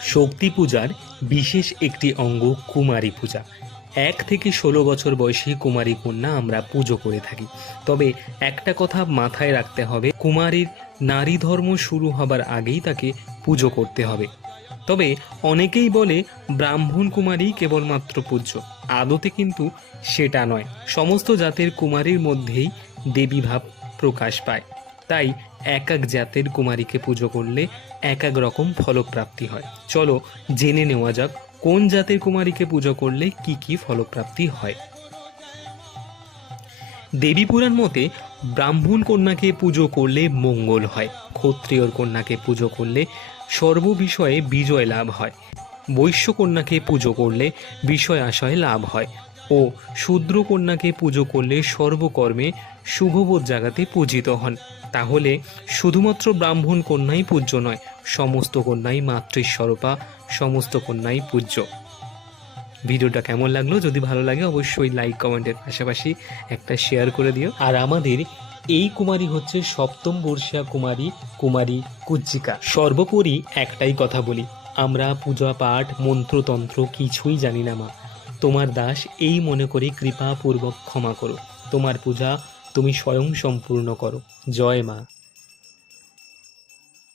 শক্তি পূজার বিশেষ একটি অঙ্গ কুমারী পূজা। এক থেকে ষোলো বছর বয়সী কুমারী কন্যা আমরা পুজো করে থাকি। তবে একটা কথা মাথায় রাখতে হবে, কুমারীর নারী ধর্ম শুরু হবার আগেই তাকে পুজো করতে হবে। তবে অনেকেই বলে ব্রাহ্মণ কুমারী কেবলমাত্র পূজ্য, আদতে কিন্তু সেটা নয়। সমস্ত জাতের কুমারীর মধ্যেই দেবীভাব প্রকাশ পায়। তাই এক এক জাতের কুমারীকে পুজো করলে এক এক রকম ফলপ্রাপ্তি হয়। চলো জেনে নেওয়া যাক, কোন জাতের কুমারীকে পুজো করলে কি কি ফলপ্রাপ্তি হয়? দেবী পুরাণ মতে, ব্রাহ্মণ কন্যাকে পুজো করলে মঙ্গল হয় ক্ষত্রিয়র কন্যাকে পুজো করলে সর্ব বিষয়ে বিজয় লাভ হয়, বৈশ্য কন্যাকে পুজো করলে বিষয় আশয় লাভ হয় ও শূদ্র কন্যাকে পুজো করলে সর্বকর্মে শুভবোধ জাগাতে পূজিত হন। তাহলে শুধুমাত্র ব্রাহ্মণ কন্যাই পূজ্য নয়, সমস্ত কন্যাই মাতৃস্বরূপা, সমস্ত কন্যাই পূজ্য। ভিডিওটা কেমন লাগল? যদি ভালো লাগে অবশ্যই লাইক কমেন্টের পাশাপাশি একটা শেয়ার করে দিও। আর আমাদের এই কুমারী হচ্ছে সপ্তম বর্ষিয়া কুমারী কুমারী কুজ্জিকা। সর্বোপরি একটাই কথা বলি, আমরা পূজা পাঠ, মন্ত্রতন্ত্র কিছুই জানি না মা। তোমার দাস এই মনে করে কৃপাপূর্বক ক্ষমা করো। তোমার পূজা তুমি স্বয়ং সম্পূর্ণ করো। জয় মা।